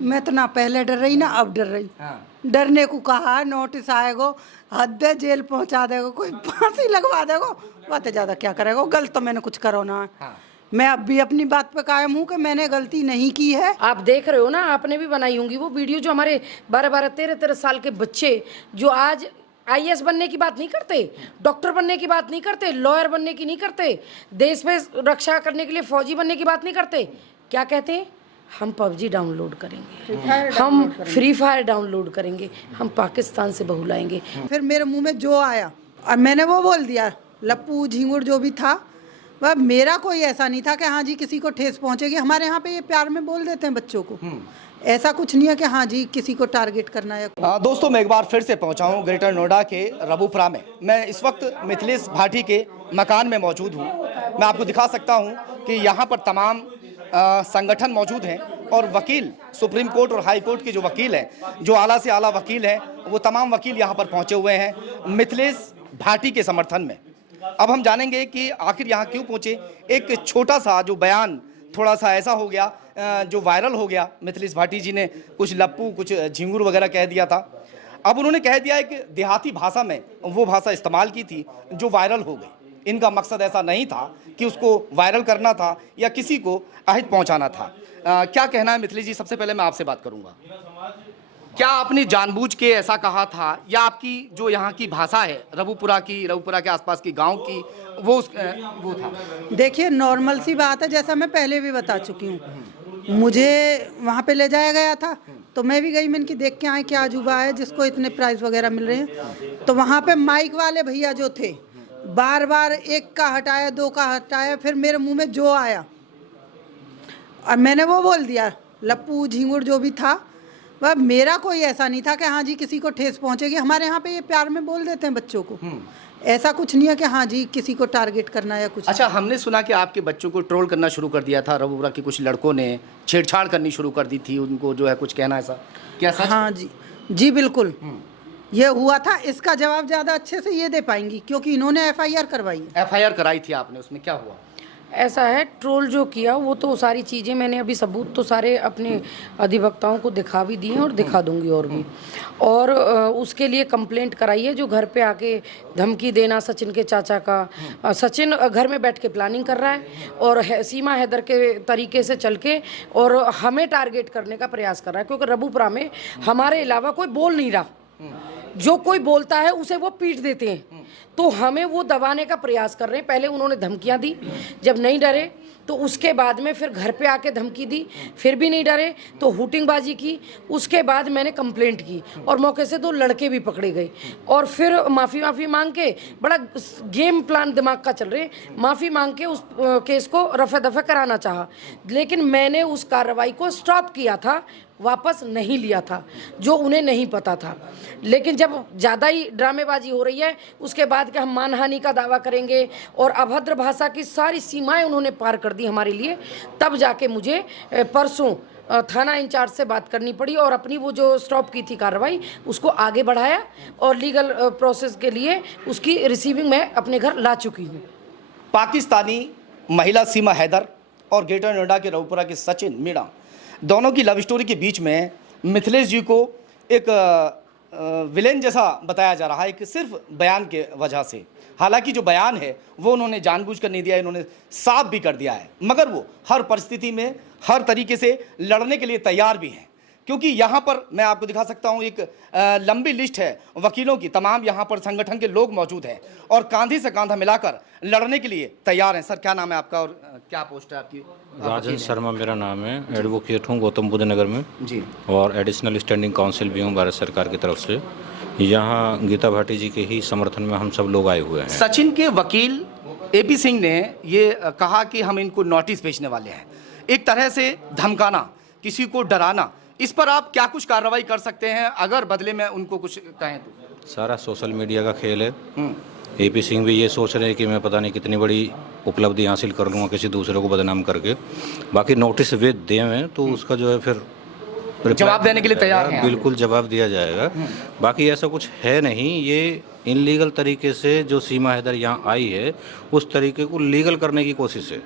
मैं तो ना पहले डर रही ना अब डर रही। हाँ। डरने को कहा, नोटिस आएगा, हद है, जेल पहुंचा देगा, कोई फांसी लगवा देगा, बातें ज्यादा क्या करेगा। गलत तो मैंने कुछ करो ना। हाँ। मैं अब भी अपनी बात पे कायम हूँ कि मैंने गलती नहीं की है। आप देख रहे हो ना, आपने भी बनाई होंगी वो वीडियो, जो हमारे 12-12, 13-13 साल के बच्चे जो आज आईएएस बनने की बात नहीं करते, डॉक्टर बनने की बात नहीं करते, लॉयर बनने की नहीं करते, देश में रक्षा करने के लिए फौजी बनने की बात नहीं करते, क्या कहते हैं? हम पबजी डाउनलोड करेंगे, हम फ्री फायर डाउनलोड करेंगे, हम पाकिस्तान से बहू लाएंगे। फिर मेरे मुंह में जो आया और मैंने वो बोल दिया, लप्पू झिंगुर जो भी था, वह मेरा कोई ऐसा नहीं था कि हाँ जी किसी को ठेस पहुंचेगी। हमारे यहाँ पे ये प्यार में बोल देते हैं बच्चों को, ऐसा कुछ नहीं है कि हाँ जी किसी को टारगेट करना है। दोस्तों, मैं एक बार फिर से पहुंचा हूं ग्रेटर नोएडा के रबुपुरा में। मैं इस वक्त मिथिलेश भाटी के मकान में मौजूद हूं। मैं आपको दिखा सकता हूं कि यहां पर तमाम संगठन मौजूद हैं और वकील, सुप्रीम कोर्ट और हाई कोर्ट के जो वकील हैं, जो आला से आला वकील हैं, वो तमाम वकील यहाँ पर पहुँचे हुए हैं मिथिलेश भाटी के समर्थन में। अब हम जानेंगे कि आखिर यहाँ क्यों पहुँचे। एक छोटा सा जो बयान थोड़ा सा ऐसा हो गया जो वायरल हो गया। मिथिलेश भाटी जी ने कुछ लप्पू, कुछ झिंगुर वगैरह कह दिया था। अब उन्होंने कह दिया एक देहाती भाषा में वो भाषा इस्तेमाल की थी जो वायरल हो गई। इनका मकसद ऐसा नहीं था कि उसको वायरल करना था या किसी को अहित पहुंचाना था। क्या कहना है मिथिलेश जी? सबसे पहले मैं आपसे बात करूंगा, क्या आपने जानबूझ के ऐसा कहा था या आपकी जो यहाँ की भाषा है रबुपुरा की, रबुपुरा के आसपास की गांव की, वो था? देखिए, नॉर्मल सी बात है, जैसा मैं पहले भी बता चुकी हूँ। मुझे वहाँ पे ले जाया गया था तो मैं भी गई, मैंने कि देख के आए क्या अजूबा है जिसको इतने प्राइज़ वगैरह मिल रहे हैं। तो वहाँ पे माइक वाले भैया जो थे, बार बार एक का हटाया, दो का हटाया, फिर मेरे मुंह में जो आया और मैंने वो बोल दिया, लप्पू झिंगुर जो भी था, वह मेरा कोई ऐसा नहीं था कि हाँ जी किसी को ठेस पहुंचेगी। हमारे यहाँ पे ये प्यार में बोल देते हैं बच्चों को, ऐसा कुछ नहीं है कि हाँ जी किसी को टारगेट करना या कुछ। अच्छा, हमने सुना कि आपके बच्चों को ट्रोल करना शुरू कर दिया था रबुपुरा के कुछ लड़कों ने, छेड़छाड़ करनी शुरू कर दी थी, उनको जो है कुछ कहना, ऐसा क्या सच? हाँ जी, जी बिल्कुल ये हुआ था। इसका जवाब ज़्यादा अच्छे से ये दे पाएंगी क्योंकि इन्होंने एफआईआर करवाई है। एफआईआर कराई थी आपने, उसमें क्या हुआ? ऐसा है, ट्रोल जो किया वो तो सारी चीज़ें मैंने अभी सबूत तो सारे अपने अधिवक्ताओं को दिखा भी दिए हैं और दिखा दूंगी और भी। और उसके लिए कंप्लेंट कराई है, जो घर पे आके धमकी देना सचिन के चाचा का। सचिन घर में बैठ के प्लानिंग कर रहा है और सीमा हैदर के तरीके से चल के और हमें टारगेट करने का प्रयास कर रहा है, क्योंकि रबुपुरा में हमारे अलावा कोई बोल नहीं रहा। जो कोई बोलता है उसे वो पीट देते हैं, तो हमें वो दबाने का प्रयास कर रहे हैं। पहले उन्होंने धमकियां दी, जब नहीं डरे तो उसके बाद में फिर घर पे आके धमकी दी, फिर भी नहीं डरे तो हुटिंगबाजी की। उसके बाद मैंने कंप्लेंट की और मौके से 2 लड़के भी पकड़े गए और फिर माफ़ी मांग के, बड़ा गेम प्लान दिमाग का चल रहे, माफ़ी मांग के उस केस को रफे दफे कराना चाहा। लेकिन मैंने उस कार्रवाई को स्टॉप किया था, वापस नहीं लिया था, जो उन्हें नहीं पता था। लेकिन जब ज़्यादा ही ड्रामेबाजी हो रही है, उसके बाद कि हम मानहानि का दावा करेंगे और अभद्र भाषा की सारी सीमाएं उन्होंने पार कर दी हमारे लिए, तब जाके मुझे परसों थाना इंचार्ज से बात करनी पड़ी और अपनी वो जो स्टॉप की थी कार्रवाई उसको आगे बढ़ाया और लीगल प्रोसेस के लिए उसकी रिसीविंग मैं अपने घर ला चुकी हूँ। पाकिस्तानी महिला सीमा हैदर और ग्रेटर नोएडा के रबुपुरा के सचिन मीणा, दोनों की लव स्टोरी के बीच में मिथिलेश जी को एक विलेन जैसा बताया जा रहा है कि सिर्फ बयान के वजह से। हालांकि जो बयान है वो उन्होंने जानबूझ कर नहीं दिया, इन्होंने साफ भी कर दिया है, मगर वो हर परिस्थिति में हर तरीके से लड़ने के लिए तैयार भी हैं। क्योंकि यहाँ पर मैं आपको दिखा सकता हूँ, एक लंबी लिस्ट है वकीलों की, तमाम यहाँ पर संगठन के लोग मौजूद हैं और कांधे से कांधा मिलाकर लड़ने के लिए तैयार हैं। सर, क्या नाम है आपका और क्या पोस्ट है आपकी? राजन शर्मा मेरा नाम है, एडवोकेट हूँ गौतम बुद्ध नगर में जी, और एडिशनल स्टैंडिंग काउंसिल भी हूँ भारत सरकार की तरफ से। यहाँ गीता भाटी जी के ही समर्थन में हम सब लोग आए हुए हैं। सचिन के वकील एपी सिंह ने ये कहा कि हम इनको नोटिस भेजने वाले हैं, एक तरह से धमकाना, किसी को डराना। इस पर आप क्या कुछ कार्रवाई कर सकते हैं अगर बदले में उनको कुछ कहें तो? सारा सोशल मीडिया का खेल है। एपी सिंह भी ये सोच रहे हैं कि मैं पता नहीं कितनी बड़ी उपलब्धि हासिल कर लूँगा किसी दूसरे को बदनाम करके। बाकी नोटिस वे दें तो उसका जो है फिर जवाब देने के लिए तैयार हैं। बिल्कुल जवाब दिया जाएगा। बाकी ऐसा कुछ है नहीं, ये इनलीगल तरीके से जो सीमा हैदर यहाँ आई है उस तरीके को लीगल करने की कोशिश है।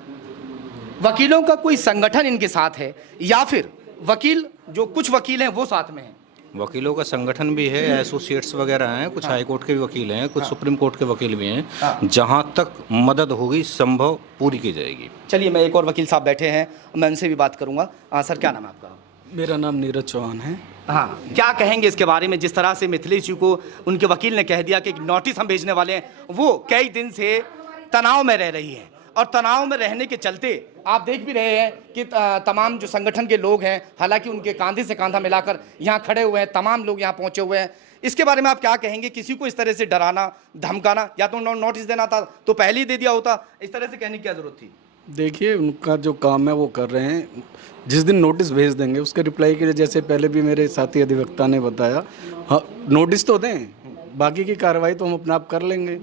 वकीलों का कोई संगठन इनके साथ है या फिर वकील जो कुछ वकील हैं वो साथ में हैं। वकीलों का संगठन भी है, एसोसिएट्स वगैरह हैं, कुछ हाई कोर्ट के भी वकील हैं, कुछ सुप्रीम कोर्ट के वकील भी हैं। जहां तक मदद होगी संभव पूरी की जाएगी। चलिए, मैं एक और वकील साहब बैठे हैं, मैं उनसे भी बात करूंगा। सर, क्या नाम है आपका? मेरा नाम नीरज चौहान है। हाँ, क्या कहेंगे इसके बारे में, जिस तरह से मिथिलेश जी को उनके वकील ने कह दिया कि नोटिस हम भेजने वाले हैं, वो कई दिन से तनाव में रह रही है, और तनाव में रहने के चलते आप देख भी रहे हैं कि तमाम जो संगठन के लोग हैं, हालांकि उनके कांधे से कांधा मिलाकर यहाँ खड़े हुए हैं, तमाम लोग यहाँ पहुँचे हुए हैं। इसके बारे में आप क्या कहेंगे? किसी को इस तरह से डराना, धमकाना, या तो नोटिस देना था तो पहले ही दे दिया होता, इस तरह से कहने की क्या जरूरत थी? देखिए, उनका जो काम है वो कर रहे हैं। जिस दिन नोटिस भेज देंगे उसके रिप्लाई के लिए, जैसे पहले भी मेरे साथी अधिवक्ता ने बताया, हाँ नोटिस तो दें, बाकी की कार्रवाई तो हम अपने आप कर लेंगे।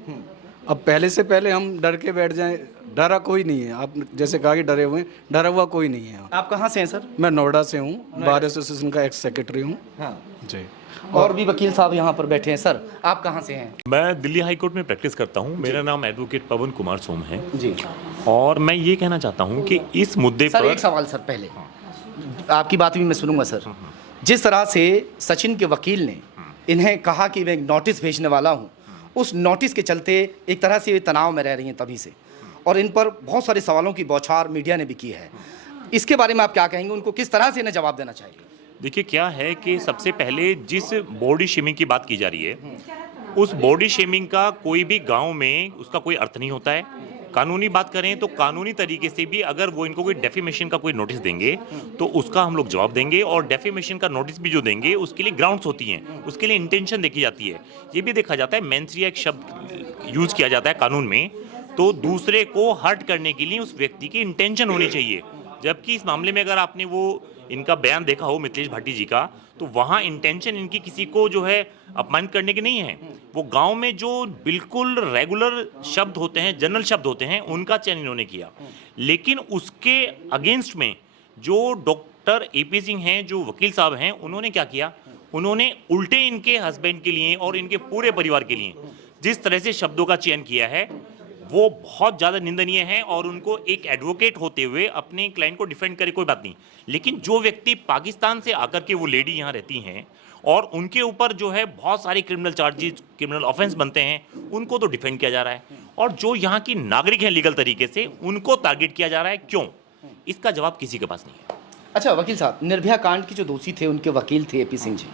अब पहले से पहले हम डर के बैठ जाएं, डरा कोई नहीं है। आप जैसे कहा कि डरे हुए हैं, डरा हुआ कोई नहीं है। आप कहाँ से हैं सर? मैं नोएडा से हूँ, बार एसोसिएशन का एक्स सेक्रेटरी हूँ। हाँ जी। और भी वकील साहब यहाँ पर बैठे हैं। सर, आप कहाँ से हैं? मैं दिल्ली हाई कोर्ट में प्रैक्टिस करता हूँ। मेरा नाम एडवोकेट पवन कुमार सोम है जी। और मैं ये कहना चाहता हूँ कि इस मुद्दे सर, पर एक सवाल सर, पहले आपकी बात भी मैं सुनूंगा सर। जिस तरह से सचिन के वकील ने इन्हें कहा कि मैं एक नोटिस भेजने वाला हूँ, उस नोटिस के चलते एक तरह से तनाव में रह रही हैं तभी से, और इन पर बहुत सारे सवालों की बौछार मीडिया ने भी की है। इसके बारे में आप क्या कहेंगे? उनको किस तरह से इन्हें जवाब देना चाहिए? देखिए, क्या है कि सबसे पहले जिस बॉडी शेमिंग की बात की जा रही है, उस बॉडी शेमिंग का कोई भी गांव में उसका कोई अर्थ नहीं होता है। कानूनी बात करें तो कानूनी तरीके से भी अगर वो इनको कोई डेफेमेशन का कोई नोटिस देंगे तो उसका हम लोग जवाब देंगे, और डेफेमेशन का नोटिस भी जो देंगे उसके लिए ग्राउंड्स होती हैं, उसके लिए इंटेंशन देखी जाती है। ये भी देखा जाता है, मेंसरिया एक शब्द यूज किया जाता है कानून में, तो दूसरे को हर्ट करने के लिए उस व्यक्ति की इंटेंशन होनी चाहिए। जबकि इस मामले में अगर आपने वो इनका बयान देखा हो मिथिलेश भाटी जी का, तो वहाँ इंटेंशन इनकी किसी को जो है अपमानित करने की नहीं है। वो गांव में जो बिल्कुल रेगुलर शब्द होते हैं, जनरल शब्द होते हैं, उनका चयन इन्होंने किया। लेकिन उसके अगेंस्ट में जो डॉक्टर AP सिंह हैं, जो वकील साहब हैं, उन्होंने क्या किया? उन्होंने उल्टे इनके हस्बैंड के लिए और इनके पूरे परिवार के लिए जिस तरह से शब्दों का चयन किया है वो बहुत ज़्यादा निंदनीय है। और उनको एक एडवोकेट होते हुए अपने क्लाइंट को डिफेंड करे कोई बात नहीं, लेकिन जो व्यक्ति पाकिस्तान से आकर के वो लेडी यहाँ रहती हैं और उनके ऊपर जो है बहुत सारे क्रिमिनल चार्जेस, क्रिमिनल ऑफेंस बनते हैं, उनको तो डिफेंड किया जा रहा है। और जो यहाँ की नागरिक हैं लीगल तरीके से, उनको टारगेट किया जा रहा है। क्यों? इसका जवाब किसी के पास नहीं है। अच्छा वकील साहब, निर्भया कांड की जो दोषी थे, उनके वकील थे AP सिंह जी,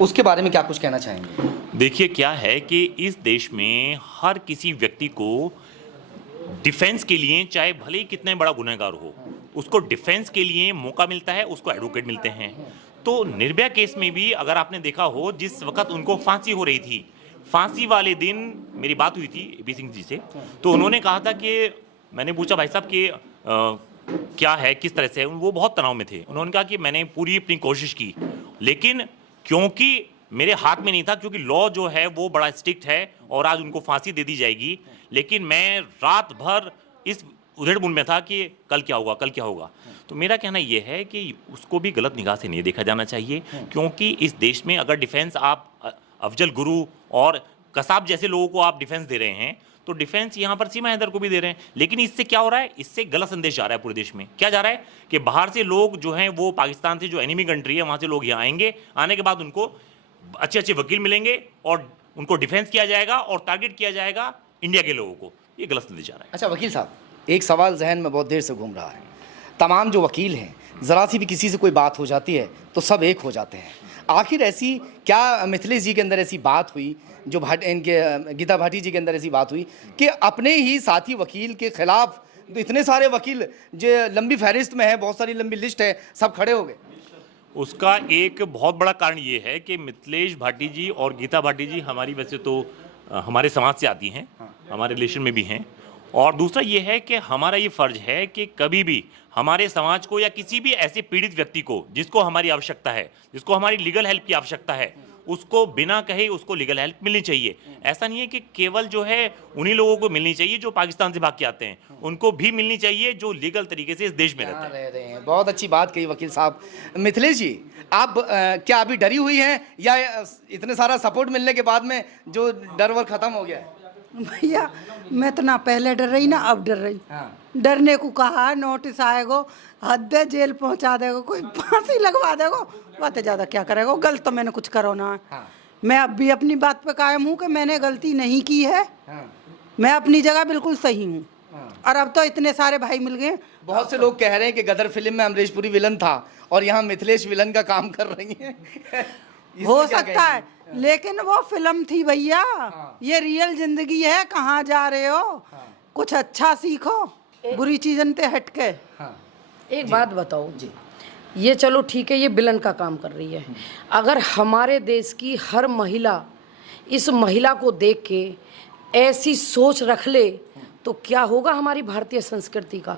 उसके बारे में क्या कुछ कहना चाहेंगे? देखिए, क्या है कि इस देश में हर किसी व्यक्ति को डिफेंस के लिए, चाहे भले ही कितने बड़ा गुनहगार हो, उसको डिफेंस के लिए मौका मिलता है, उसको एडवोकेट मिलते हैं। तो निर्भया केस में भी अगर आपने देखा हो, जिस वक्त उनको फांसी हो रही थी, फांसी वाले दिन मेरी बात हुई थी AP सिंह जी से, तो उन्होंने कहा था कि मैंने पूछा भाई साहब कि क्या है, किस तरह से? वो बहुत तनाव में थे। उन्होंने कहा कि मैंने पूरी अपनी कोशिश की, लेकिन क्योंकि मेरे हाथ में नहीं था, क्योंकि लॉ जो है वो बड़ा स्ट्रिक्ट है और आज उनको फांसी दे दी जाएगी, लेकिन मैं रात भर इस उधेड़-बुन में था कि कल क्या होगा, कल क्या होगा। तो मेरा कहना यह है कि उसको भी गलत निगाह से नहीं देखा जाना चाहिए, क्योंकि इस देश में अगर डिफेंस आप अफजल गुरु और कसाब जैसे लोगों को आप डिफेंस दे रहे हैं, तो डिफेंस यहाँ पर सीमा हैदर को भी दे रहे हैं। लेकिन इससे क्या हो रहा है? इससे गलत संदेश जा रहा है पूरे देश में। क्या जा रहा है कि बाहर से लोग जो हैं, वो पाकिस्तान से जो एनिमी कंट्री है, वहाँ से लोग यहाँ आएंगे, आने के बाद उनको अच्छे अच्छे वकील मिलेंगे और उनको डिफेंस किया जाएगा और टारगेट किया जाएगा इंडिया के लोगों को। ये गलत संदेश जा रहा है। अच्छा वकील साहब, एक सवाल जहन में बहुत देर से घूम रहा है। तमाम जो वकील हैं, ज़रा सी भी किसी से कोई बात हो जाती है तो सब एक हो जाते हैं। आखिर ऐसी क्या मिथिलेश जी के अंदर ऐसी बात हुई, जो इनके गीता भाटी जी के अंदर ऐसी बात हुई कि अपने ही साथी वकील के खिलाफ तो इतने सारे वकील जो लंबी फहरिस्त में है, बहुत सारी लंबी लिस्ट है, सब खड़े हो गए? उसका एक बहुत बड़ा कारण ये है कि मिथिलेश भाटी जी और गीता भाटी जी हमारी वैसे तो हमारे समाज से आती हैं, हमारे रिलेशन में भी हैं। और दूसरा ये है कि हमारा ये फ़र्ज है कि कभी भी हमारे समाज को या किसी भी ऐसे पीड़ित व्यक्ति को जिसको हमारी आवश्यकता है, जिसको हमारी लीगल हेल्प की आवश्यकता है, उसको बिना कहे उसको लीगल हेल्प मिलनी चाहिए। ऐसा नहीं है कि केवल जो है उन्हीं लोगों को मिलनी चाहिए जो पाकिस्तान से भाग के आते हैं, उनको भी मिलनी चाहिए जो लीगल तरीके से इस देश में रहते हैं। बहुत अच्छी बात कही वकील साहब। मिथिलेश जी, आप क्या अभी डरी हुई हैं या इतने सारा सपोर्ट मिलने के बाद में जो डर वर खत्म हो गया है? भैया मैं तो ना पहले डर रही ना अब डर रही। डरने को कहा, नोटिस आएगो, हद है, जेल पहुंचा देगो, कोई फांसी लगवा देगो, बातें ज्यादा क्या करेगा। गलत तो मैंने कुछ करो ना। मैं अब भी अपनी बात पे कायम हूँ कि मैंने गलती नहीं की है। मैं अपनी जगह बिल्कुल सही हूँ। और अब तो इतने सारे भाई मिल गए। बहुत से लोग कह रहे हैं कि गदर फिल्म में अमरीश पुरी विलन था और यहाँ मिथिलेश विलन का काम कर रही हैं। हो सकता है, लेकिन वो फिल्म थी भैया। ये रियल जिंदगी है। कहाँ जा रहे हो? कुछ अच्छा सीखो, बुरी चीजन पे हट के। एक बात बताओ जी, ये चलो ठीक है, ये विलन का काम कर रही है। अगर हमारे देश की हर महिला इस महिला को देख के ऐसी सोच रख ले तो क्या होगा हमारी भारतीय संस्कृति का,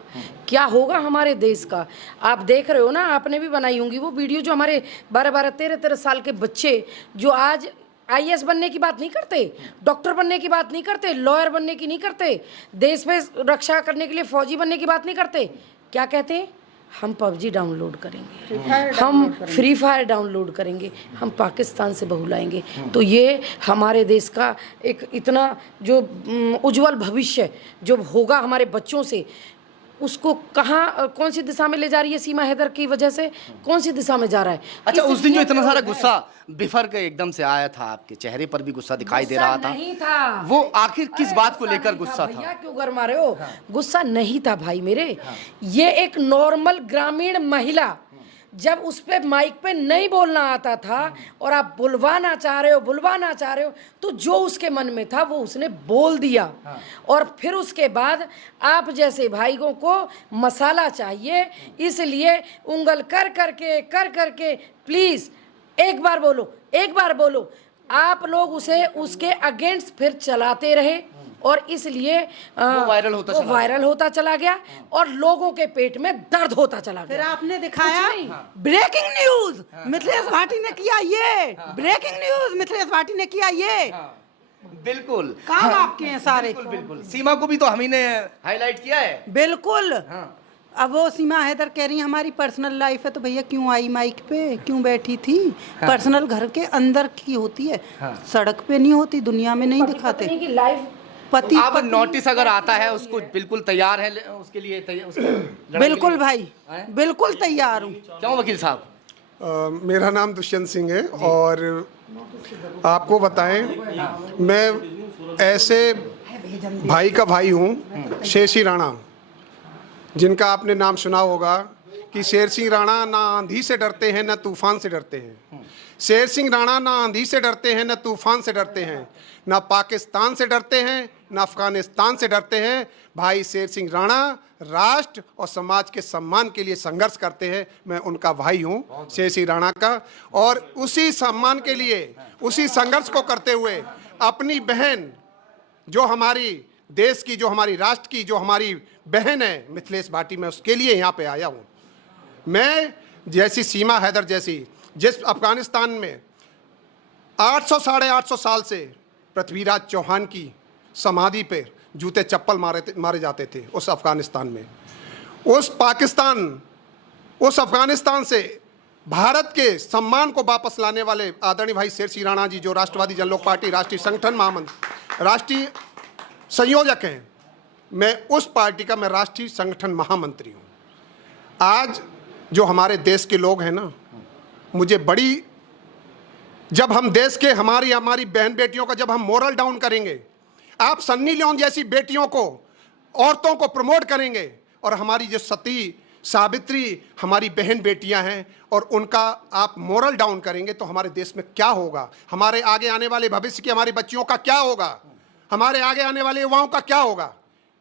क्या होगा हमारे देश का। आप देख रहे हो ना, आपने भी बनाई होंगी वो वीडियो, जो हमारे 12-12, 13-13 साल के बच्चे जो आज आईएएस बनने की बात नहीं करते, डॉक्टर बनने की बात नहीं करते, लॉयर बनने की नहीं करते, देश में रक्षा करने के लिए फौजी बनने की बात नहीं करते, क्या कहते हैं? हम पबजी डाउनलोड करेंगे, हम फ्री फायर डाउनलोड करेंगे, हम पाकिस्तान से बहू लाएंगे। तो ये हमारे देश का एक इतना जो उज्जवल भविष्य जो होगा हमारे बच्चों से, उसको कहाँ कौन सी दिशा में ले जा रही है सीमा हैदर की वजह से, कौन सी दिशा में जा रहा है। अच्छा, उस दिन जो इतना सारा गुस्सा बिफर के एकदम से आया था, आपके चेहरे पर भी गुस्सा दिखाई दे रहा था, नहीं था वो आखिर किस बात को लेकर गुस्सा था? भैया क्यों गरमा रहे हो? गुस्सा नहीं था भाई मेरे। ये एक नॉर्मल ग्रामीण महिला, जब उस पे माइक पे नहीं बोलना आता था और आप बुलवाना चाह रहे हो, तो जो उसके मन में था वो उसने बोल दिया। और फिर उसके बाद आप जैसे भाइयों को मसाला चाहिए, इसलिए उंगल कर करके प्लीज एक बार बोलो। आप लोग उसे उसके अगेंस्ट फिर चलाते रहे और इसलिए वो वायरल होता चला गया और लोगों के पेट में दर्द होता चला गया। फिर आपने दिखाया ब्रेकिंग न्यूज, मिथिलेश भाटी ने किया ये, ब्रेकिंग न्यूज मिथिलेश भाटी ने किया ये। बिल्कुल काम आपके हैं सारे। बिल्कुल। सीमा को भी तो हम ही ने हाईलाइट किया है। बिल्कुल। अब वो सीमा हैदर कह रही है हमारी पर्सनल लाइफ है, तो भैया क्यों आई माइक पे, क्यों बैठी थी? पर्सनल घर के अंदर की होती है, सड़क पे नहीं होती, दुनिया में नहीं दिखाते। पति अब नोटिस अगर आता है उसको बिल्कुल तैयार है, उसके लिए बिल्कुल भाई, बिल्कुल तैयार हूँ। क्यों वकील साहब? मेरा नाम दुष्यंत सिंह है और आपको बताएं, मैं ऐसे भाई का भाई हूँ, शेर सिंह राणा, जिनका आपने नाम सुना होगा कि शेर सिंह राणा ना आंधी से डरते हैं ना तूफान से डरते हैं। शेर सिंह राणा ना आंधी से डरते हैं ना तूफान से डरते हैं, ना पाकिस्तान से डरते हैं ना अफगानिस्तान से डरते हैं। भाई शेर सिंह राणा राष्ट्र और समाज के सम्मान के लिए संघर्ष करते हैं। मैं उनका भाई हूँ, शेर सिंह राणा का, और उसी सम्मान के लिए, उसी संघर्ष को करते हुए अपनी बहन, जो हमारी देश की, जो हमारी राष्ट्र की, जो हमारी बहन है मिथिलेश भाटी, मैं उसके लिए यहाँ पे आया हूँ। मैं जैसी सीमा हैदर जैसी, जिस अफगानिस्तान में 800 साढ़े 800 साल से पृथ्वीराज चौहान की समाधि पे जूते चप्पल मारे जाते थे, उस अफगानिस्तान में, उस अफगानिस्तान से भारत के सम्मान को वापस लाने वाले आदरणीय भाई शेर सिंह राणा जी, जो राष्ट्रवादी जनलोक पार्टी राष्ट्रीय संगठन महामंत्री, राष्ट्रीय संयोजक हैं, मैं उस पार्टी का, मैं राष्ट्रीय संगठन महामंत्री हूँ। आज जो हमारे देश के लोग हैं ना, मुझे बड़ी, जब हम देश के हमारी बहन बेटियों का जब हम मोरल डाउन करेंगे, आप सन्नी लियोन जैसी बेटियों को, औरतों को प्रमोट करेंगे, और हमारी जो सती सावित्री हमारी बहन बेटियां हैं और उनका आप मोरल डाउन करेंगे, तो हमारे देश में क्या होगा, हमारे आगे आने वाले भविष्य की हमारी बच्चियों का क्या होगा, हमारे आगे आने वाले युवाओं का क्या होगा।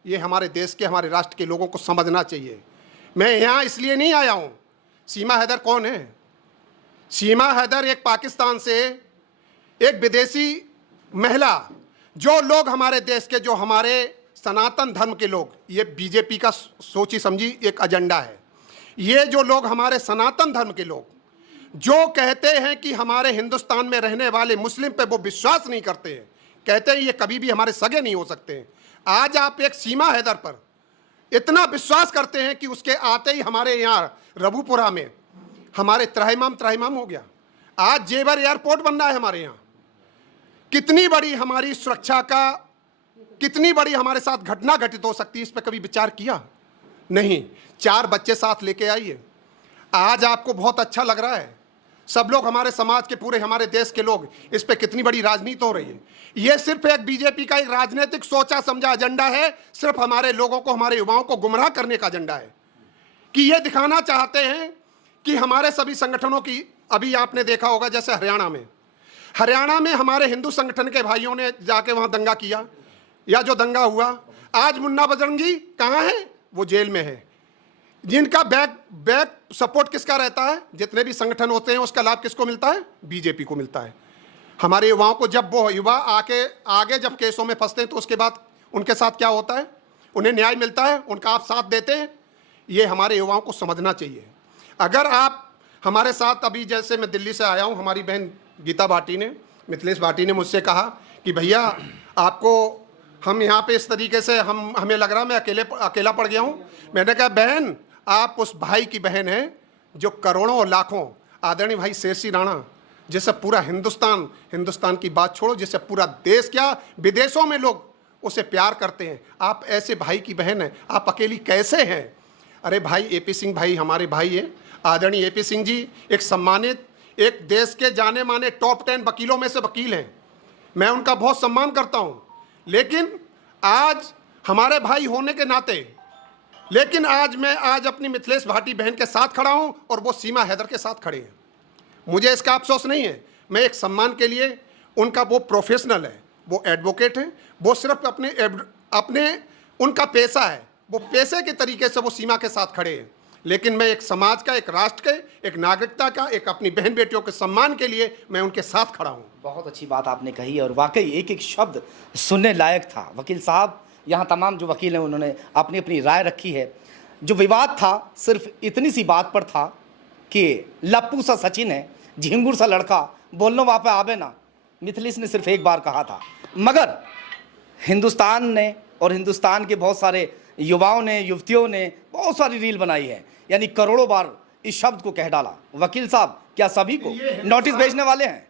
ये हमारे देश के, हमारे राष्ट्र के लोगों को समझना चाहिए। मैं यहाँ इसलिए नहीं आया हूँ। सीमा हैदर कौन है? सीमा हैदर एक पाकिस्तान से एक विदेशी महिला, जो लोग हमारे देश के, जो हमारे सनातन धर्म के लोग, ये बीजेपी का सोची समझी एक एजेंडा है, ये जो लोग हमारे सनातन धर्म के लोग जो कहते हैं कि हमारे हिंदुस्तान में रहने वाले मुस्लिम पे वो विश्वास नहीं करते हैं, कहते हैं ये कभी भी हमारे सगे नहीं हो सकते हैं। आज आप एक सीमा हैदर पर इतना विश्वास करते हैं कि उसके आते ही हमारे यहाँ रबुपुरा में हमारे त्राहिमाम हो गया। आज जेवर एयरपोर्ट बन रहा है हमारे यहाँ। कितनी बड़ी हमारी सुरक्षा का कितनी बड़ी हमारे साथ घटना घटित हो सकती है, इस पर कभी विचार किया? नहीं। 4 बच्चे साथ लेके आइए। आज आपको बहुत अच्छा लग रहा है, सब लोग हमारे समाज के, पूरे हमारे देश के लोग, इस पे कितनी बड़ी राजनीति हो रही है। ये सिर्फ एक बीजेपी का एक राजनीतिक सोचा समझा एजेंडा है, सिर्फ हमारे लोगों को, हमारे युवाओं को गुमराह करने का एजेंडा है, कि ये दिखाना चाहते हैं कि हमारे सभी संगठनों की, अभी आपने देखा होगा जैसे हरियाणा में हमारे हिंदू संगठन के भाइयों ने जाके वहां दंगा किया, या जो दंगा हुआ, आज मुन्ना बजरंगी कहाँ है? वो जेल में है। जिनका बैक सपोर्ट किसका रहता है? जितने भी संगठन होते हैं उसका लाभ किसको मिलता है? बीजेपी को मिलता है। हमारे युवाओं को, जब वो युवा आगे जब केसों में फंसते हैं तो उसके बाद उनके साथ क्या होता है? उन्हें न्याय मिलता है, उनका आप साथ देते हैं। ये हमारे युवाओं को समझना चाहिए। अगर आप हमारे साथ, अभी जैसे मैं दिल्ली से आया हूँ, हमारी बहन गीता भाटी ने, मिथिलेश भाटी ने मुझसे कहा कि भैया आपको, हम यहाँ पे इस तरीके से हमें लग रहा मैं अकेला पड़ गया हूँ। मैंने कहा बहन, आप उस भाई की बहन हैं जो करोड़ों और लाखों, आदरणीय भाई शेर सिंह राणा, जिससे पूरा हिंदुस्तान की बात छोड़ो, जिससे पूरा देश क्या विदेशों में लोग उसे प्यार करते हैं। आप ऐसे भाई की बहन हैं, आप अकेली कैसे हैं? अरे भाई, एपी सिंह भाई हमारे भाई हैं। आदरणीय एपी सिंह जी एक सम्मानित, एक देश के जाने माने टॉप 10 वकीलों में से वकील हैं। मैं उनका बहुत सम्मान करता हूँ, लेकिन आज हमारे भाई होने के नाते, लेकिन आज अपनी मिथिलेश भाटी बहन के साथ खड़ा हूं और वो सीमा हैदर के साथ खड़े हैं। मुझे इसका अफसोस नहीं है। मैं एक सम्मान के लिए, उनका वो प्रोफेशनल है, वो एडवोकेट हैं, वो सिर्फ अपने उनका पेशा है, वो पेशे के तरीके से वो सीमा के साथ खड़े हैं। लेकिन मैं एक समाज का, एक राष्ट्र के, एक नागरिकता का, एक अपनी बहन बेटियों के सम्मान के लिए मैं उनके साथ खड़ा हूँ। बहुत अच्छी बात आपने कही, और वाकई एक एक शब्द सुनने लायक था। वकील साहब, यहाँ तमाम जो वकील हैं उन्होंने अपनी अपनी राय रखी है। जो विवाद था सिर्फ इतनी सी बात पर था कि लप्पू सा सचिन है, झिंगुर सा लड़का, बोलनो वहाँ पे आवे ना। मिथिलेश ने सिर्फ एक बार कहा था, मगर हिंदुस्तान ने और हिंदुस्तान के बहुत सारे युवाओं ने, युवतियों ने बहुत सारी रील बनाई है, यानी करोड़ों बार इस शब्द को कह डाला। वकील साहब, क्या सभी को नोटिस भेजने वाले हैं?